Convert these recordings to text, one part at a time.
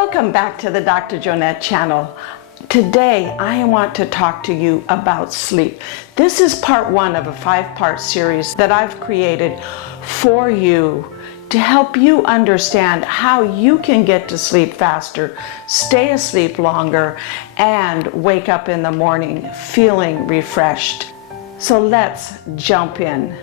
Welcome back to the Dr. Jonette channel. Today I want to talk to you about sleep. This is part one of a 5-part series that I've created for you to help you understand how you can get to sleep faster, stay asleep longer, and wake up in the morning feeling refreshed. So let's jump in.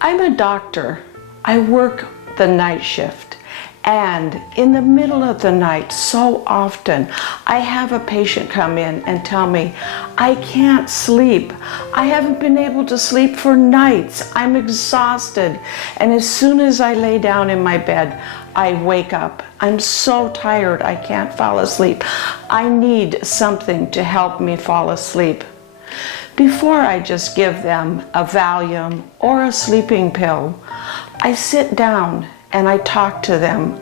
I'm a doctor. I work the night shift. And in the middle of the night, so often, I have a patient come in and tell me, I can't sleep. I haven't been able to sleep for nights. I'm exhausted. And as soon as I lay down in my bed, I wake up. I'm so tired, I can't fall asleep. I need something to help me fall asleep. Before I just give them a Valium or a sleeping pill, I sit down and I talk to them.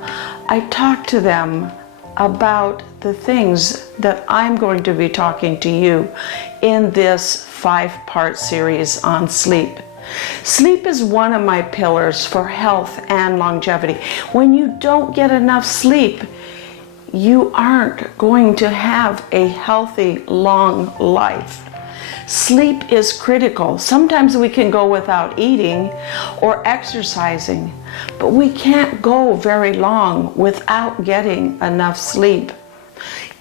I talk to them about the things that I'm going to be talking to you in this 5-part series on sleep. Sleep is one of my pillars for health and longevity. When you don't get enough sleep, you aren't going to have a healthy, long life. Sleep is critical. Sometimes we can go without eating or exercising, but we can't go very long without getting enough sleep.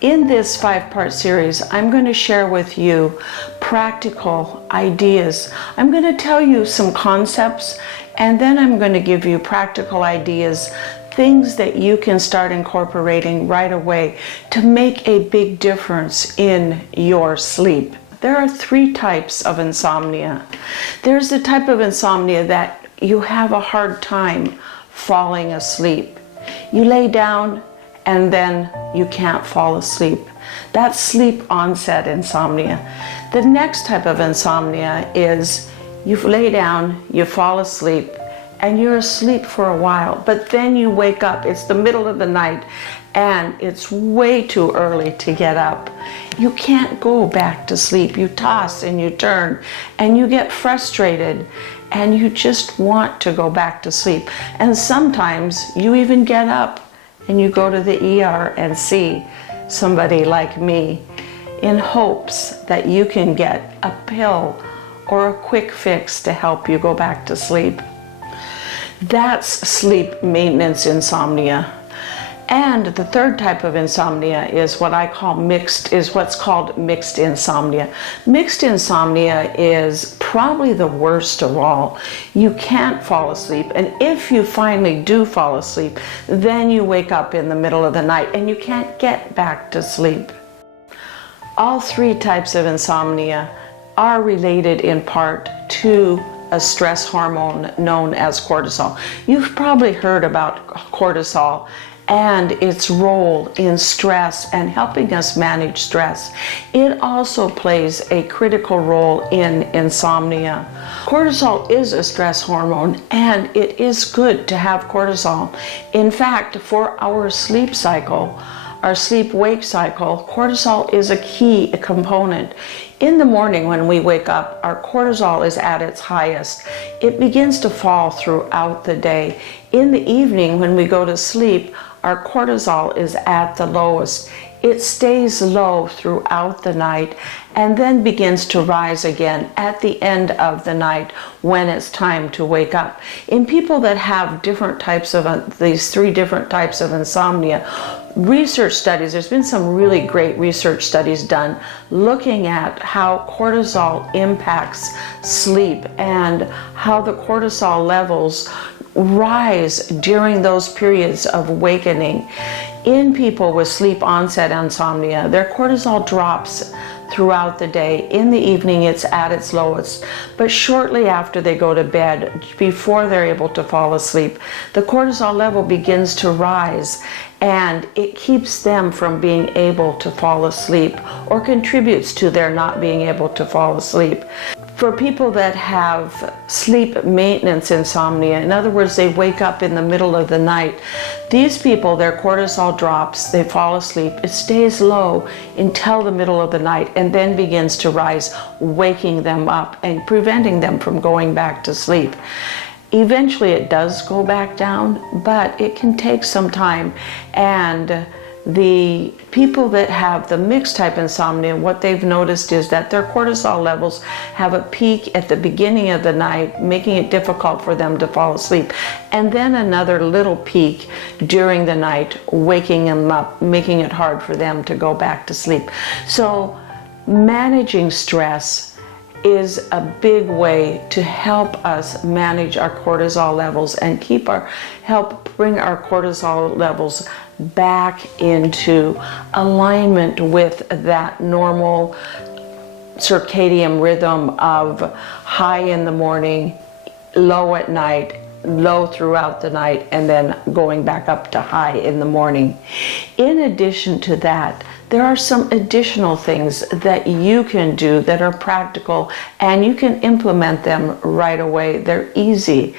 In this 5-part series, I'm going to share with you practical ideas. I'm going to tell you some concepts, and then I'm going to give you practical ideas, things that you can start incorporating right away to make a big difference in your sleep. There are 3 types of insomnia. There's the type of insomnia that you have a hard time falling asleep. You lay down and then you can't fall asleep. That's sleep onset insomnia. The next type of insomnia is you lay down, you fall asleep, and you're asleep for a while, but then you wake up. It's the middle of the night and it's way too early to get up. You can't go back to sleep. You toss and you turn and you get frustrated and you just want to go back to sleep. And sometimes you even get up and you go to the ER and see somebody like me in hopes that you can get a pill or a quick fix to help you go back to sleep. That's sleep maintenance insomnia. And the 3rd type of insomnia is what's called mixed insomnia. Mixed insomnia is probably the worst of all. You can't fall asleep, and if you finally do fall asleep, then you wake up in the middle of the night and you can't get back to sleep. All 3 types of insomnia are related in part to a stress hormone known as cortisol. You've probably heard about cortisol and its role in stress and helping us manage stress. It also plays a critical role in insomnia. Cortisol is a stress hormone, and it is good to have cortisol. In fact, for our sleep cycle, our sleep-wake cycle, cortisol is a key component. In the morning when we wake up, our cortisol is at its highest. It begins to fall throughout the day. In the evening when we go to sleep, our cortisol is at the lowest. It stays low throughout the night and then begins to rise again at the end of the night when it's time to wake up. In people that have different types of these 3 different types of insomnia, research studies, there's been some really great research studies done looking at how cortisol impacts sleep and how the cortisol levels rise during those periods of awakening. In people with sleep onset insomnia, their cortisol drops throughout the day. In the evening, it's at its lowest. But shortly after they go to bed, before they're able to fall asleep, the cortisol level begins to rise, and it keeps them from being able to fall asleep or contributes to their not being able to fall asleep. For people that have sleep maintenance insomnia, in other words, they wake up in the middle of the night, these people, their cortisol drops, they fall asleep, it stays low until the middle of the night and then begins to rise, waking them up and preventing them from going back to sleep. Eventually it does go back down, but it can take some time, and The people that have the mixed type insomnia, what they've noticed is that their cortisol levels have a peak at the beginning of the night, making it difficult for them to fall asleep, and then another little peak during the night, waking them up, making it hard for them to go back to sleep. So managing stress is a big way to help us manage our cortisol levels and help bring our cortisol levels back into alignment with that normal circadian rhythm of high in the morning, low at night, low throughout the night, and then going back up to high in the morning. In addition to that, there are some additional things that you can do that are practical, and you can implement them right away. They're easy.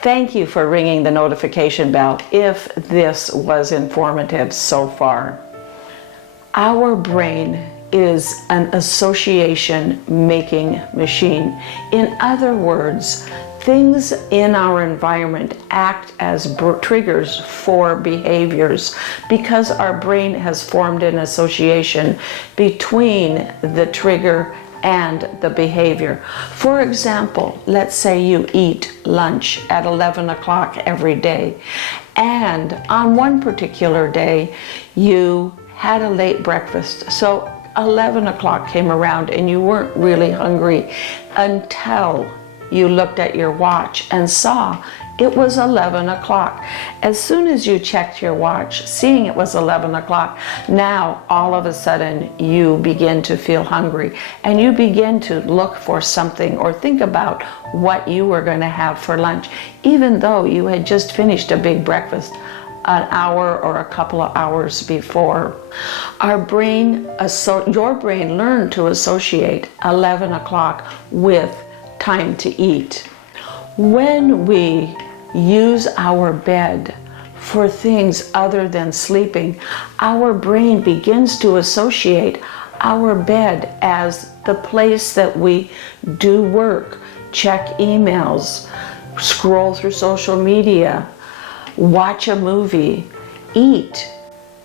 Thank you for ringing the notification bell if this was informative so far. Our brain is an association making machine. In other words, things in our environment act as triggers for behaviors because our brain has formed an association between the trigger and the behavior. For example, let's say you eat lunch at 11 o'clock every day, and on one particular day you had a late breakfast. So 11 o'clock came around and you weren't really hungry until you looked at your watch and saw it was 11 o'clock. As soon as you checked your watch, seeing it was 11 o'clock, now all of a sudden you begin to feel hungry and you begin to look for something or think about what you were going to have for lunch, even though you had just finished a big breakfast an hour or a couple of hours before. Your brain learned to associate 11 o'clock with time to eat. When we use our bed for things other than sleeping, our brain begins to associate our bed as the place that we do work, check emails, scroll through social media, watch a movie, eat.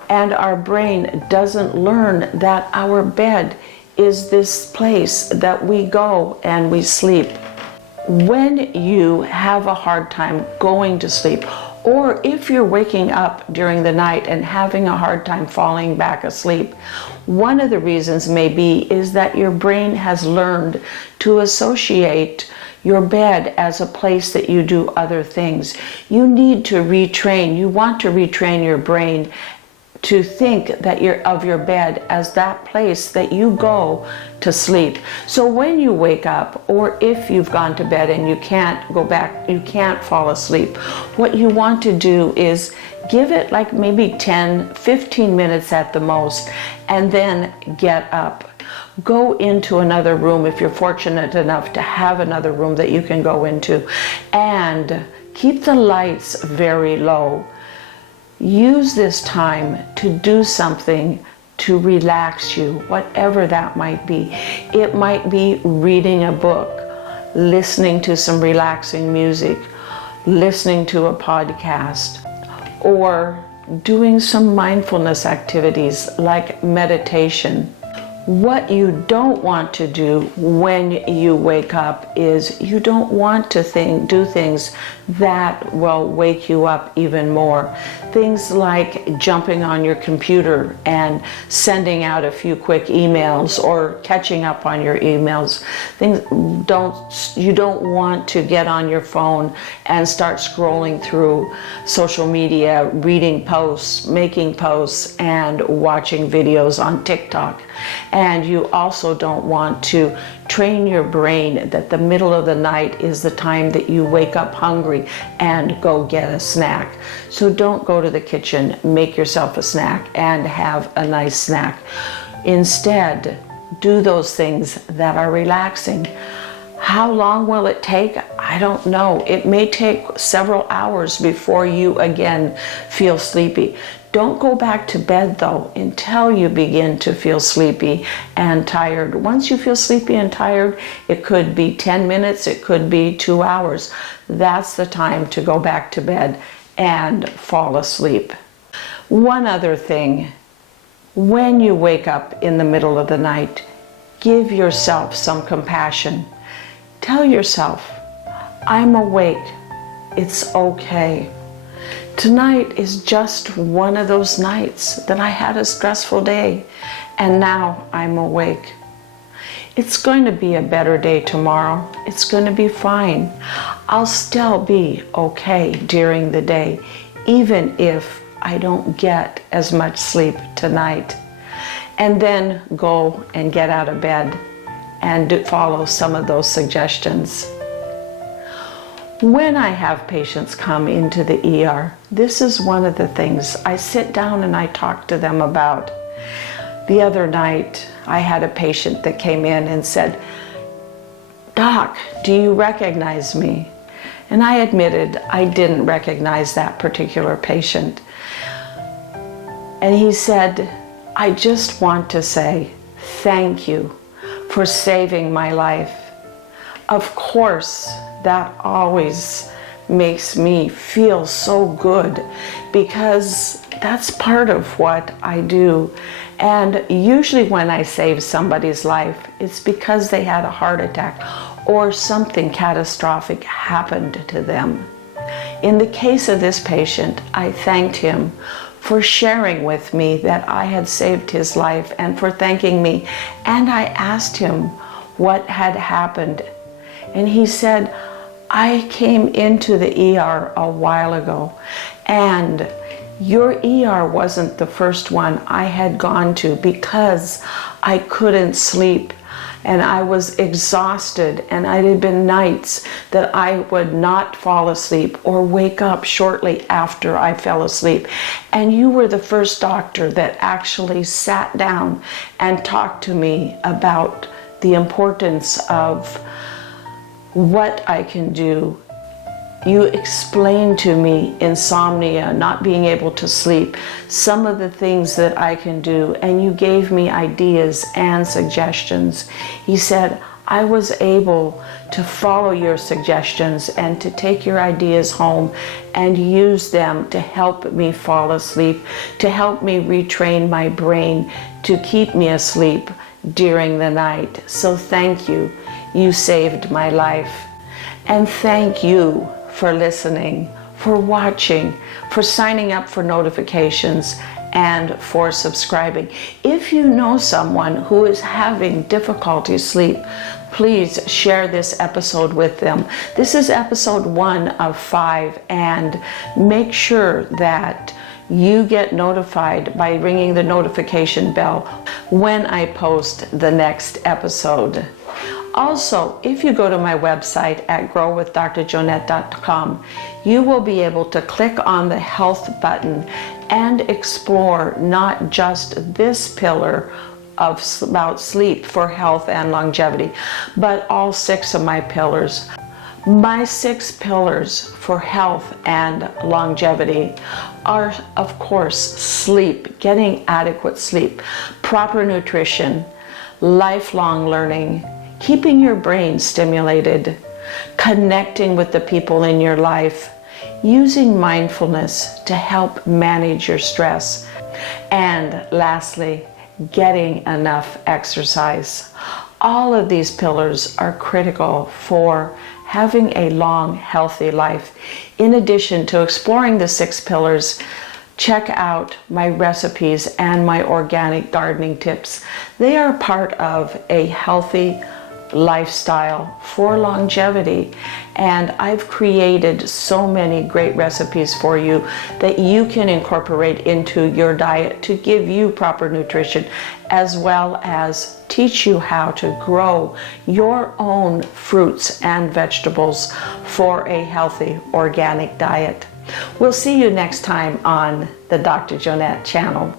And our brain doesn't learn that our bed is this place that we go and we sleep. When you have a hard time going to sleep, or if you're waking up during the night and having a hard time falling back asleep, one of the reasons may be is that your brain has learned to associate your bed as a place that you do other things. You need to retrain. You want to retrain your brain to think that of your bed as that place that you go to sleep. So when you wake up, or if you've gone to bed and you can't go back, you can't fall asleep, what you want to do is give it like maybe 10, 15 minutes at the most, and then get up. Go into another room if you're fortunate enough to have another room that you can go into, and keep the lights very low. Use this time to do something to relax you, whatever that might be. It might be reading a book, listening to some relaxing music, listening to a podcast, or doing some mindfulness activities like meditation. What you don't want to do when you wake up is you don't want to do things that will wake you up even more. Things like jumping on your computer and sending out a few quick emails or catching up on your emails. You don't want to get on your phone and start scrolling through social media, reading posts, making posts, and watching videos on TikTok. And you also don't want to train your brain that the middle of the night is the time that you wake up hungry and go get a snack. So don't go to the kitchen, make yourself a snack and have a nice snack. Instead, do those things that are relaxing. How long will it take? I don't know. It may take several hours before you again feel sleepy. Don't go back to bed though until you begin to feel sleepy and tired. Once you feel sleepy and tired, it could be 10 minutes, it could be 2 hours. That's the time to go back to bed and fall asleep. One other thing, when you wake up in the middle of the night, give yourself some compassion. Tell yourself, I'm awake. It's okay. Tonight is just one of those nights that I had a stressful day, and now I'm awake. It's going to be a better day tomorrow. It's going to be fine. I'll still be okay during the day, even if I don't get as much sleep tonight. And then go and get out of bed and follow some of those suggestions. When I have patients come into the ER, this is one of the things I sit down and I talk to them about. The other night, I had a patient that came in and said, "Doc, do you recognize me?" And I admitted I didn't recognize that particular patient. And he said, "I just want to say thank you for saving my life." Of course, that always makes me feel so good because that's part of what I do. And usually when I save somebody's life, it's because they had a heart attack or something catastrophic happened to them. In the case of this patient, I thanked him for sharing with me that I had saved his life and for thanking me. And I asked him what had happened. And he said, "I came into the ER a while ago, and your ER wasn't the first one I had gone to because I couldn't sleep and I was exhausted, and it had been nights that I would not fall asleep or wake up shortly after I fell asleep. And you were the first doctor that actually sat down and talked to me about the importance of what I can do. You explained to me insomnia, not being able to sleep, some of the things that I can do, and you gave me ideas and suggestions." He said, "I was able to follow your suggestions and to take your ideas home and use them to help me fall asleep, to help me retrain my brain to keep me asleep during the night. So thank you. You saved my life." And thank you for listening, for watching, for signing up for notifications, and for subscribing. If you know someone who is having difficulty sleep, please share this episode with them. This is episode 1 of 5, and make sure that you get notified by ringing the notification bell when I post the next episode. Also, if you go to my website at growwithdrjonette.com, you will be able to click on the health button and explore not just this pillar about sleep for health and longevity, but all 6 of my pillars. My 6 pillars for health and longevity are, of course, sleep, getting adequate sleep, proper nutrition, lifelong learning, keeping your brain stimulated, connecting with the people in your life, using mindfulness to help manage your stress, and lastly, getting enough exercise. All of these pillars are critical for having a long, healthy life. In addition to exploring the 6 pillars, check out my recipes and my organic gardening tips. They are part of a healthy lifestyle for longevity, and I've created so many great recipes for you that you can incorporate into your diet to give you proper nutrition, as well as teach you how to grow your own fruits and vegetables for a healthy organic diet. We'll see you next time on the Dr. Jonette channel.